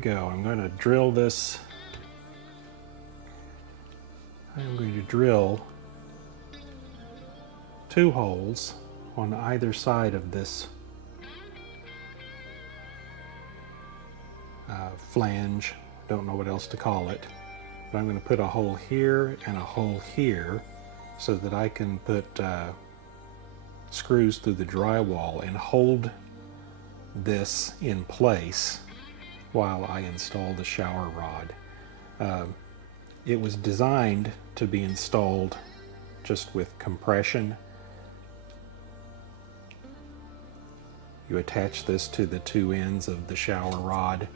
go. I'm going to drill this. I'm going to drill 2 holes on either side of this flange. Don't know what else to call it. But I'm going to put a hole here and a hole here so that I can put screws through the drywall and hold this in place while I install the shower rod. It was designed to be installed just with compression. You attach this to the 2 ends of the shower rod,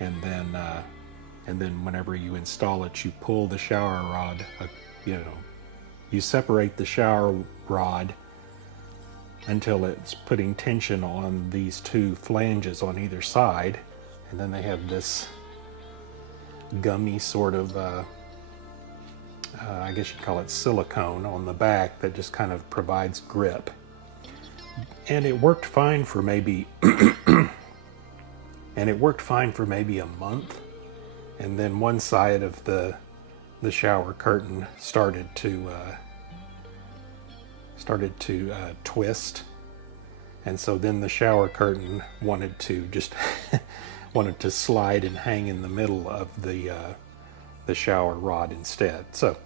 and then whenever you install it, you pull the shower rod, you separate the shower rod until it's putting tension on these 2 flanges on either side, and then they have this gummy sort of, I guess you'd call it silicone on the back that just kind of provides grip. And it worked fine for maybe a month, and then one side of the shower curtain started to twist, and so then the shower curtain wanted to just wanted to slide and hang in the middle of the shower rod instead. So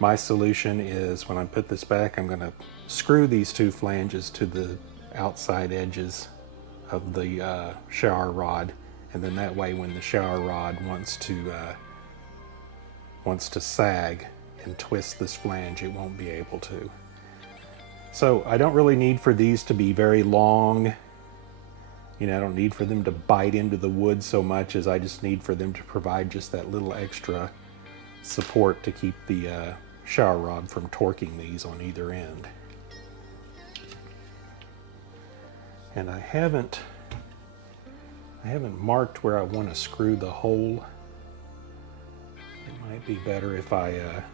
my solution is, when I put this back, I'm going to screw these 2 flanges to the outside edges of the shower rod, and then that way when the shower rod wants to sag and twist this flange, it won't be able to. So I don't really need for these to be very long. I don't need for them to bite into the wood so much as I just need for them to provide just that little extra support to keep the shower rod from torquing these on either end. And I haven't marked where I want to screw the hole. It might be better if I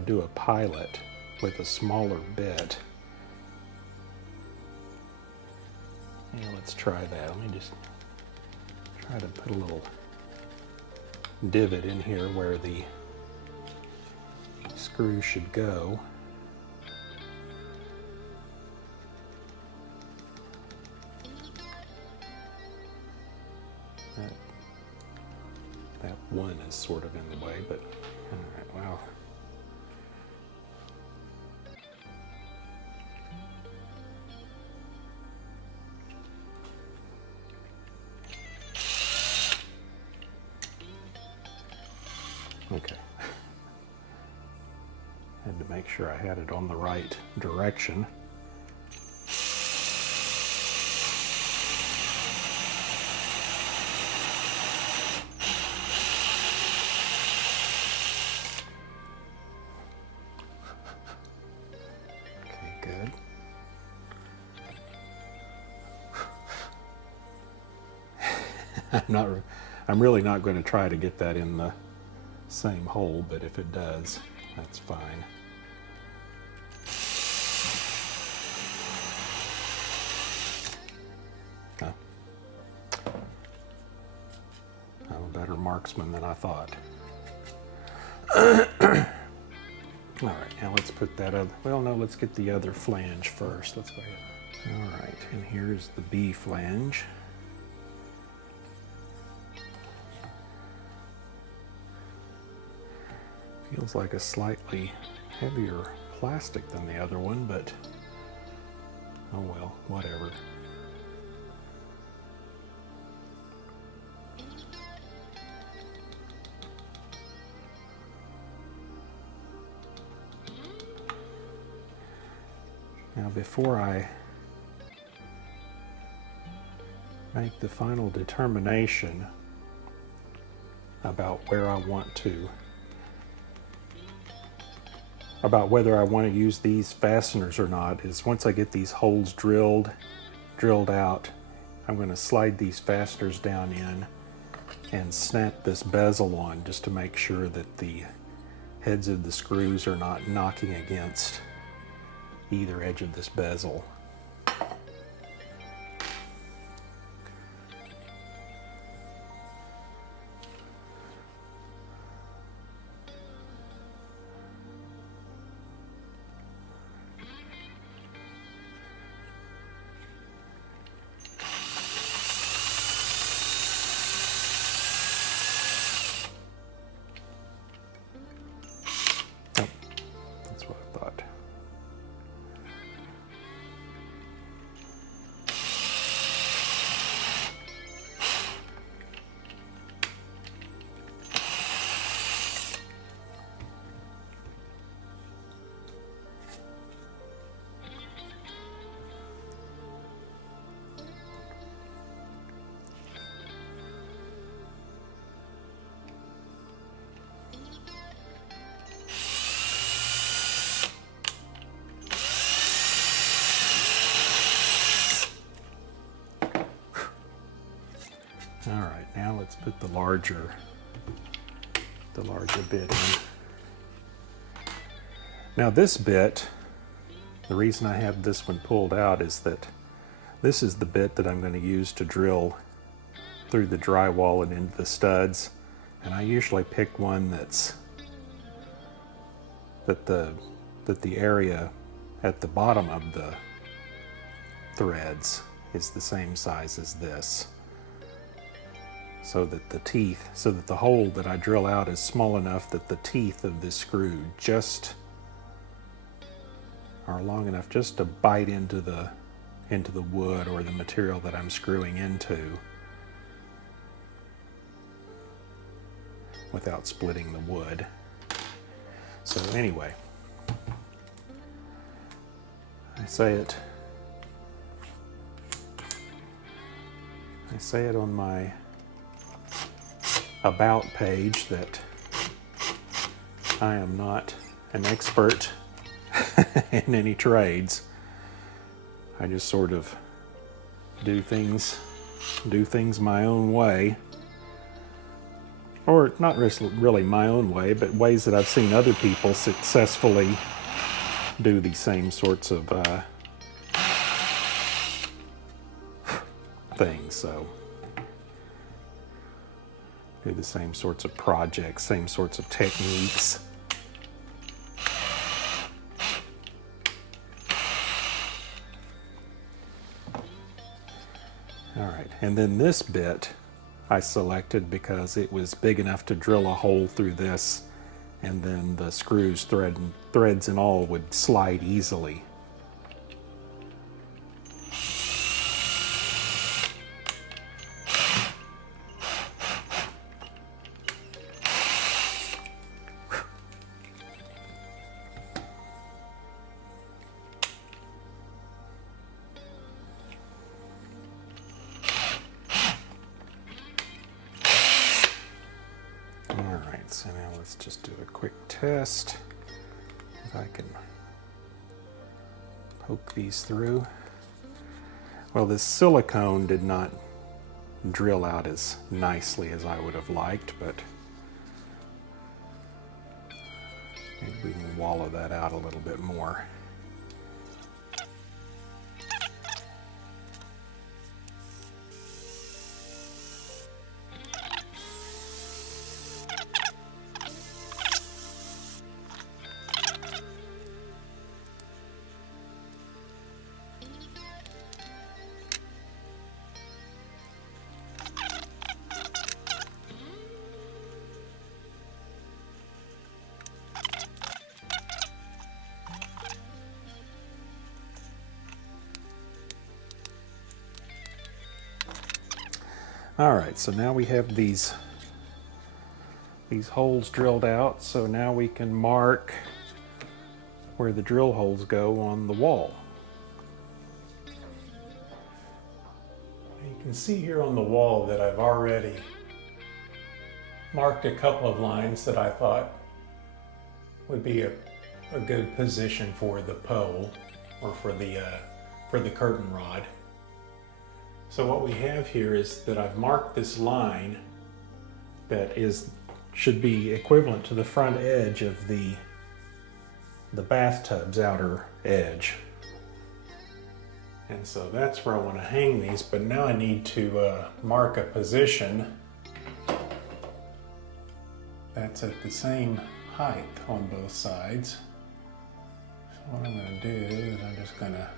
do a pilot with a smaller bit. Yeah, let's try that. Let me just try to put a little divot in here where the screw should go. That one is sort of in the way, but all right, wow. Okay. Had to make sure I had it on the right direction. Okay, good. I'm really not going to try to get that in the same hole, but if it does, that's fine. Huh? I'm a better marksman than I thought. All right, now let's put that other, well, no, let's get the other flange first. Let's go ahead. All right, and here's the B flange. Feels like a slightly heavier plastic than the other one, but oh well, whatever. Now, before I make the final determination about where I want to, about whether I want to use these fasteners or not, is once I get these holes drilled out, I'm going to slide these fasteners down in and snap this bezel on just to make sure that the heads of the screws are not knocking against either edge of this bezel. put the larger bit in. Now this bit, the reason I have this one pulled out is that this is the bit that I'm going to use to drill through the drywall and into the studs. And I usually pick one that the area at the bottom of the threads is the same size as this, so that the hole that I drill out is small enough that the teeth of this screw just are long enough just to bite into the wood or the material that I'm screwing into without splitting the wood. So anyway, I say it on my about page that I am not an expert in any trades. I just sort of do things my own way. Or not really my own way, but ways that I've seen other people successfully do the same sorts of things. So, do the same sorts of projects, same sorts of techniques. All right, and then this bit I selected because it was big enough to drill a hole through this, and then the screws, threads and all would slide easily. So now let's just do a quick test. If I can poke these through. Well, this silicone did not drill out as nicely as I would have liked, but maybe we can wallow that out a little bit more. All right, so now we have these holes drilled out, so now we can mark where the drill holes go on the wall. You can see here on the wall that I've already marked a couple of lines that I thought would be a good position for the pole or for the curtain rod. So what we have here is that I've marked this line that should be equivalent to the front edge of the bathtub's outer edge. And so that's where I want to hang these, but now I need to mark a position that's at the same height on both sides. So what I'm going to do is I'm just going to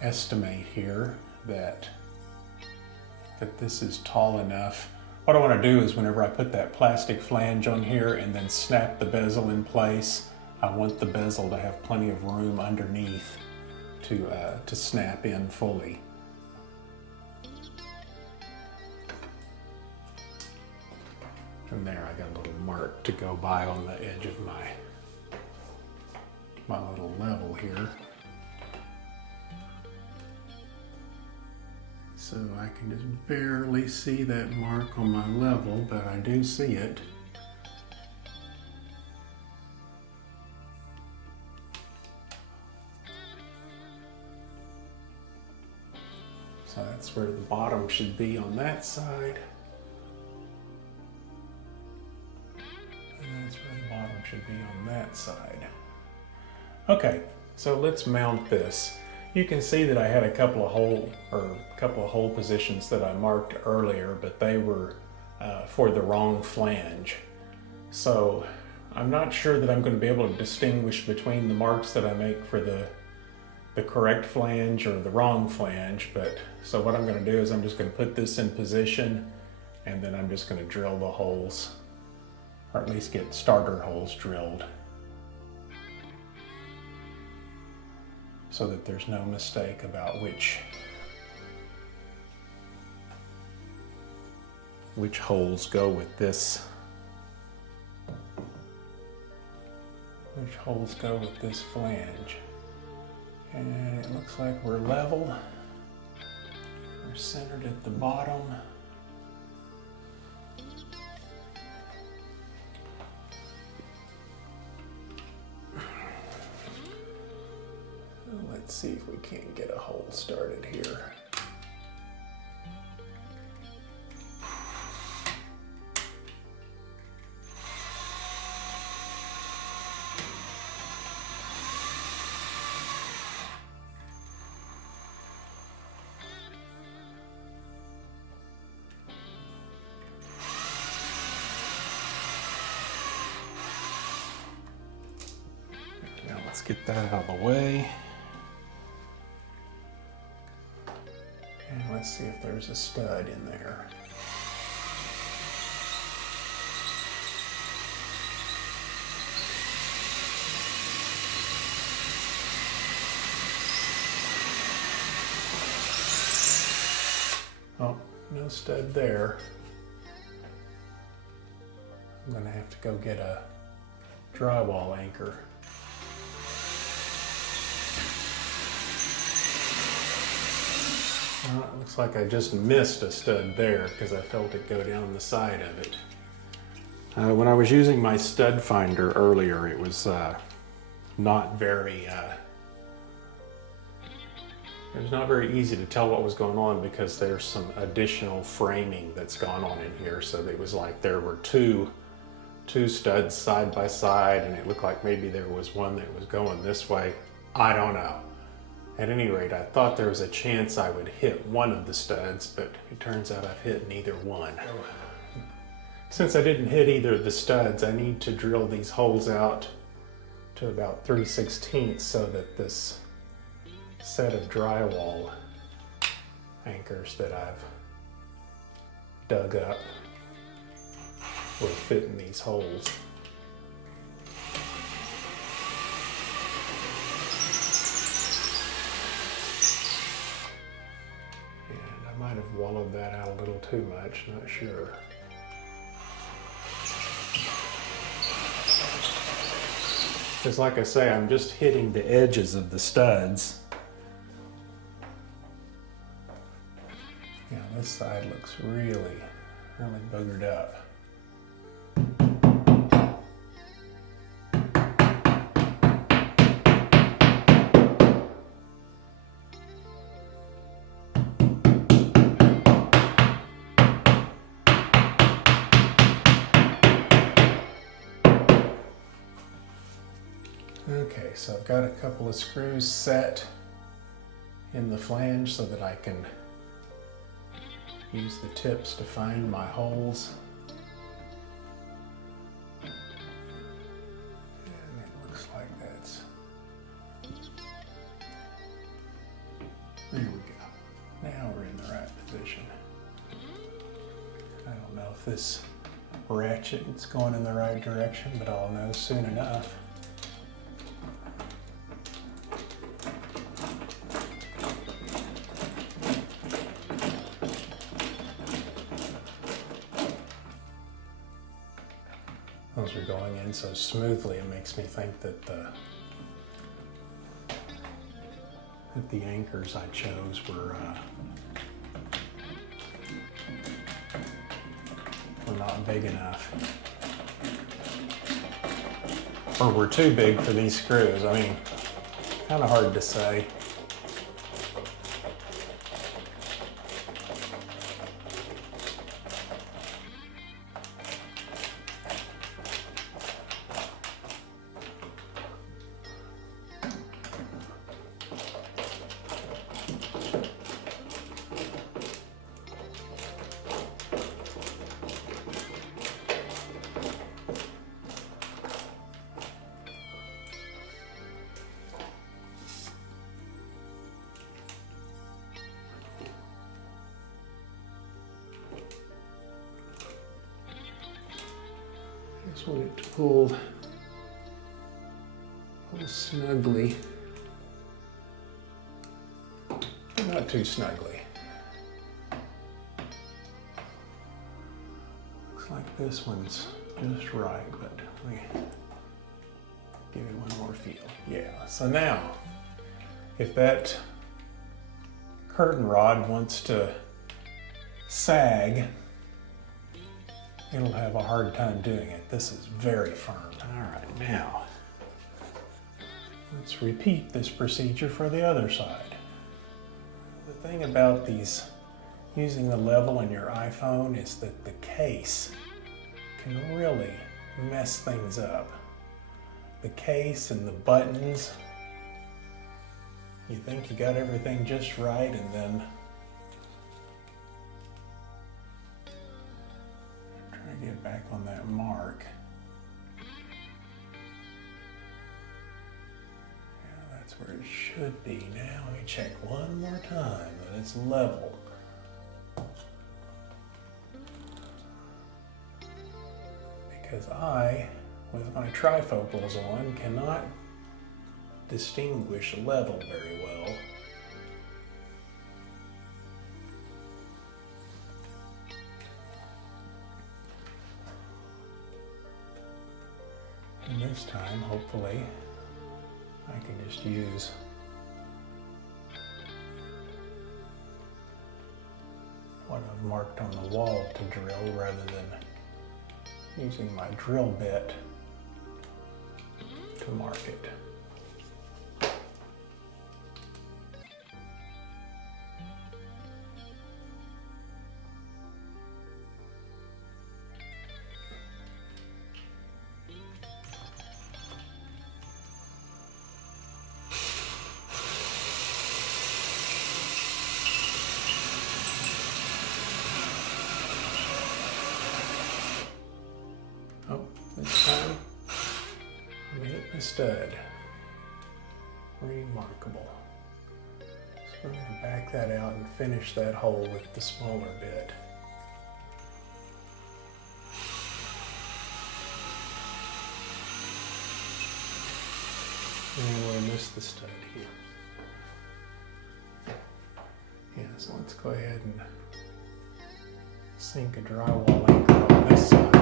estimate here that this is tall enough. What I want to do is whenever I put that plastic flange on here and then snap the bezel in place, I want the bezel to have plenty of room underneath to snap in fully. And there I got a little mark to go by on the edge of my little level here. So I can just barely see that mark on my level, but I do see it. So that's where the bottom should be on that side. should be on that side. Okay, so let's mount this. You can see that I had a couple of hole positions that I marked earlier, but they were for the wrong flange. So I'm not sure that I'm going to be able to distinguish between the marks that I make for the correct flange or the wrong flange, but so what I'm going to do is I'm just going to put this in position, and then I'm just going to drill the holes, or at least get starter holes drilled, so that there's no mistake about which holes go with this. Which holes go with this flange. And it looks like we're level. We're centered at the bottom. Let's see if we can't get a hole started here. Now let's get that out of the way. And let's see if there's a stud in there. Oh, no stud there. I'm gonna have to go get a drywall anchor. Well, it looks like I just missed a stud there because I felt it go down the side of it. When I was using my stud finder earlier, it was not very easy to tell what was going on because there's some additional framing that's gone on in here. So it was like there were two studs side by side, and it looked like maybe there was one that was going this way. I don't know. At any rate, I thought there was a chance I would hit one of the studs, but it turns out I've hit neither one. Since I didn't hit either of the studs, I need to drill these holes out to about 3/16 so that this set of drywall anchors that I've dug up will fit in these holes. And I might have wallowed that out a little too much, not sure. Because like I say, I'm just hitting the edges of the studs. Yeah, this side looks really boogered up. Okay, so I've got a couple of screws set in the flange so that I can use the tips to find my holes. And it looks like that's... There we go. Now we're in the right position. I don't know if this ratchet is going in the right direction, but I'll know soon enough. Those are going in so smoothly, it makes me think that the anchors I chose were not big enough, or were too big for these screws. I mean, kind of hard to say. just want it to pull snugly, but not too snugly. Looks like this one's just right, but we give it one more feel. Yeah, so now, if that curtain rod wants to sag, it'll have a hard time doing it. This is very firm. All right, now, let's repeat this procedure for the other side. The thing about these, using the level in your iPhone, is that the case can really mess things up. The case and the buttons, you think you got everything just right, and then try to get back on that mark. Yeah, that's where it should be. Now we check one more time that it's level. Because I, with my trifocals on, cannot distinguish level very well. And this time, hopefully, I can just use what I've marked on the wall to drill rather than using my drill bit to mark it. Oh, this time I'm gonna hit the stud. Remarkable. So we're gonna back that out and finish that hole with the smaller bit. And we missed the stud here. Yeah, so let's go ahead and sink a drywall anchor on this side.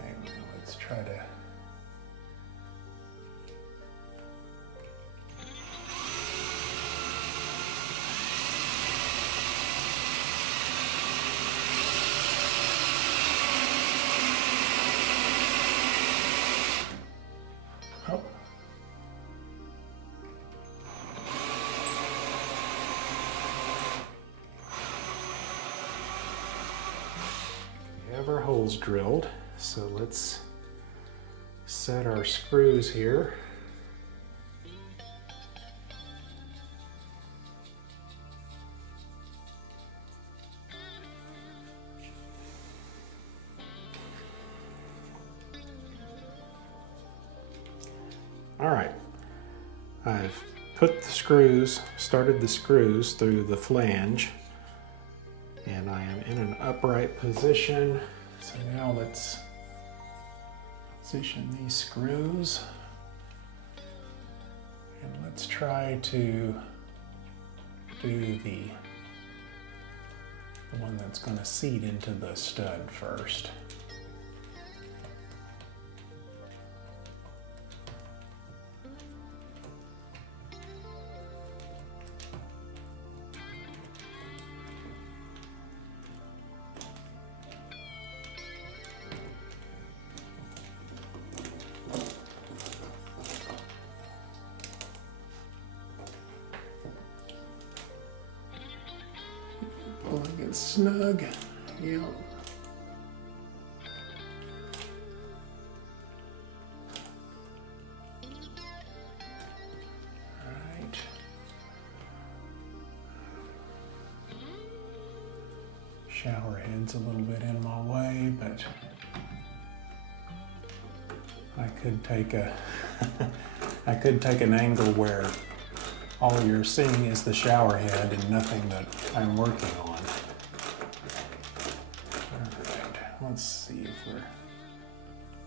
Okay, now let's try to oh. We have our holes drilled, so let's set our screws here. All right, I've put the screws, started the screws through the flange, and I am in an upright position. So now let's position these screws, and let's try to do the one that's going to seat into the stud first. Pulling it snug. Yep. Alright. Shower head's a little bit in my way, but I could take a I could take an angle where all you're seeing is the shower head and nothing that I'm working on. All right, let's see if we're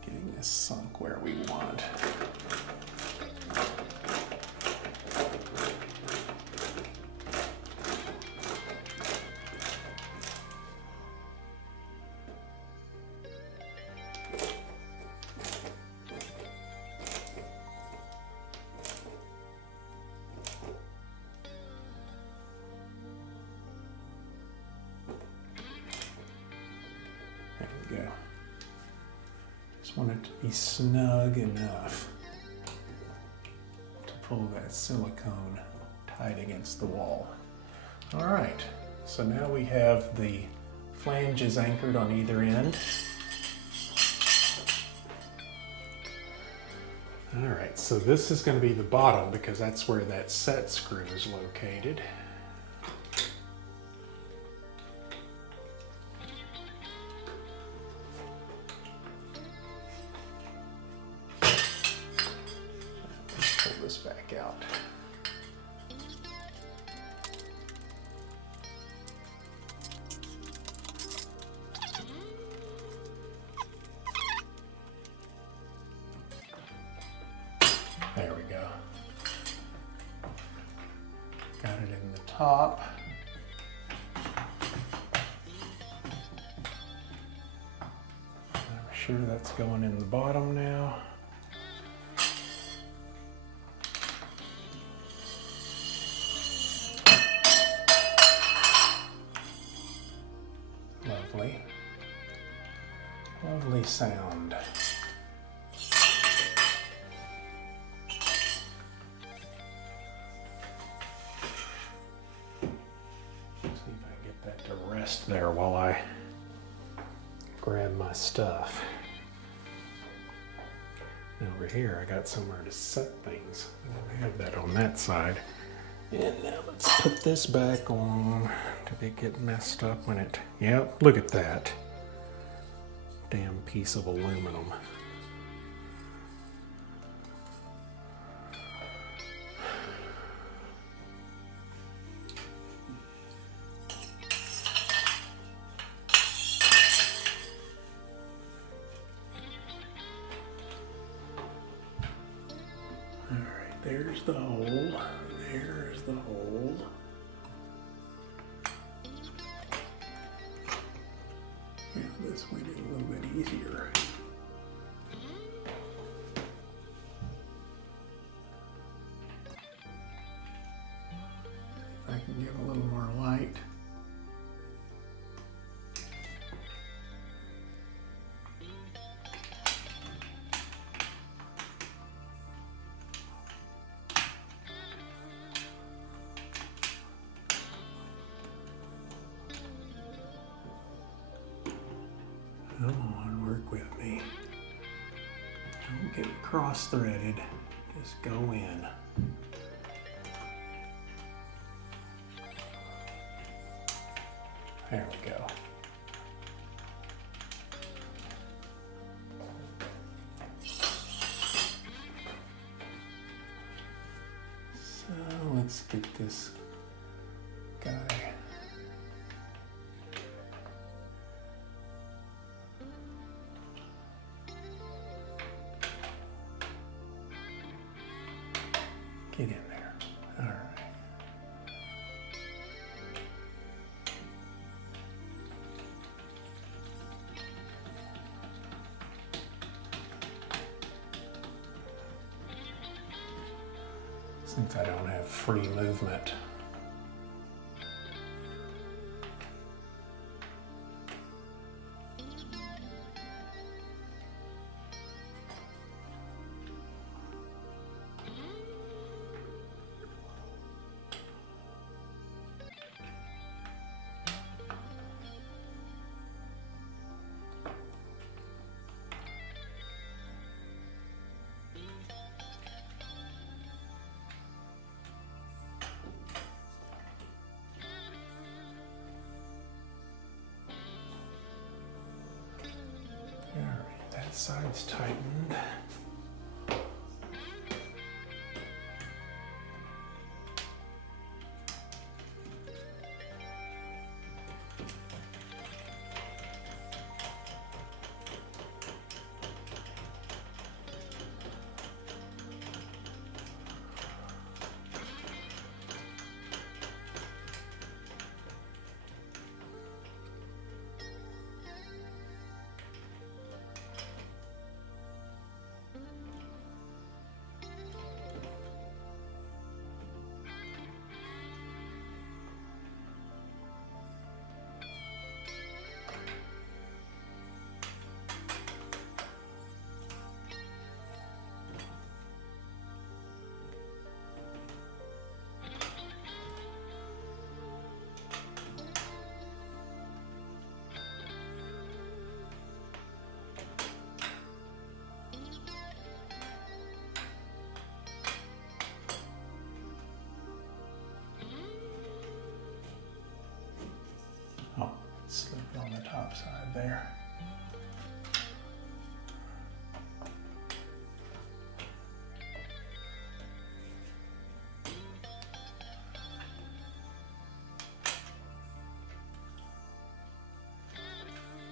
getting this sunk where we want. There we go. Just want it to be snug enough to pull that silicone tight against the wall. All right, so now we have the flanges anchored on either end. All right, so this is going to be the bottom because that's where that set screw is located. Pull this back out. There we go. Got it in the top. I'm sure that's going in the bottom now. Lovely. Lovely sound. Rest there while I grab my stuff. And over here I got somewhere to set things. I have that on that side. And now let's put this back on. Did it get messed up when it... Yep, look at that. Damn piece of aluminum. There's the hole, there's the hole. Yeah, this made it a little bit easier. If I can give a little more light. Come on, work with me. Don't get cross-threaded. Just go in. There we go. So let's get this guy. Get in there. All right. Since I don't have free movement. All right, that side's tightened. top side there.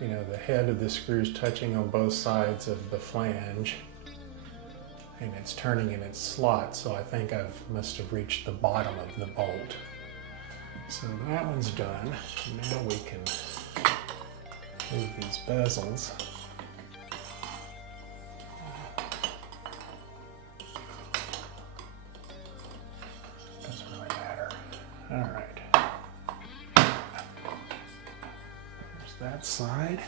You know, the head of the screw is touching on both sides of the flange, and it's turning in its slot, so I think I must have reached the bottom of the bolt. So that one's done. Now we can move these bezels. Doesn't really matter. All right. That side.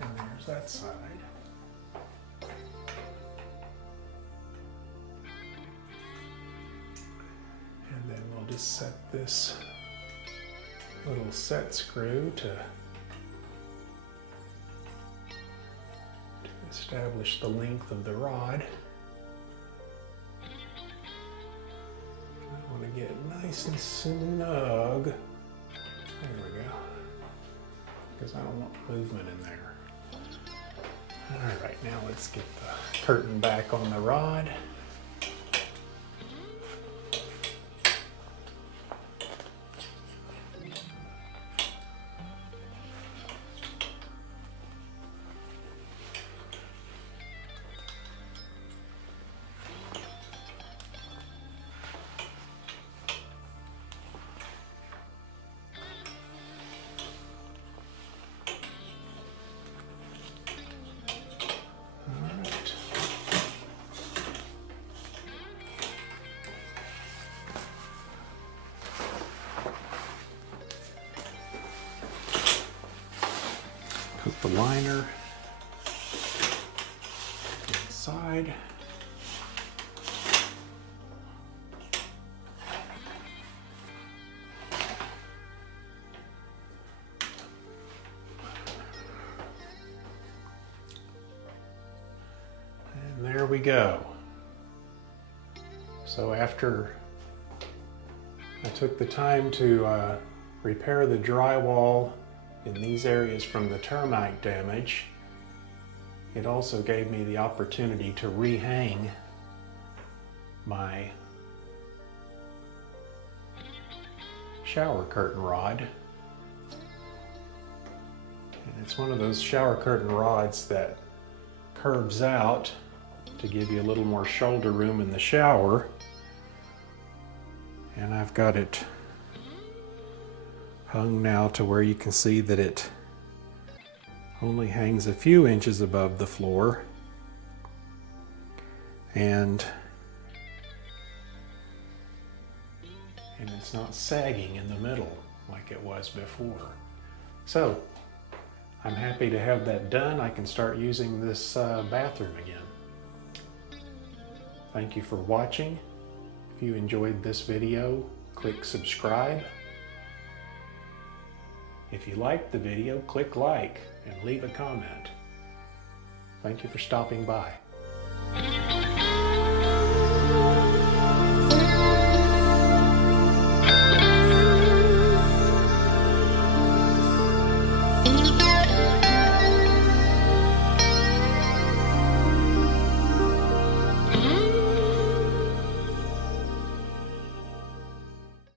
And there's that side. And then we'll just set this little set screw to establish the length of the rod. To get nice and snug. There we go. Because I don't want movement in there. All right, now let's get the curtain back on the rod. Put the liner inside. And there we go. So after I took the time to repair the drywall in these areas from the termite damage, it also gave me the opportunity to rehang my shower curtain rod. And it's one of those shower curtain rods that curves out to give you a little more shoulder room in the shower. And I've got it hung now to where you can see that it only hangs a few inches above the floor, and it's not sagging in the middle like it was before. So I'm happy to have that done. I can start using this bathroom again. Thank you for watching. If you enjoyed this video, click subscribe. If you liked the video, click like and leave a comment. Thank you for stopping by.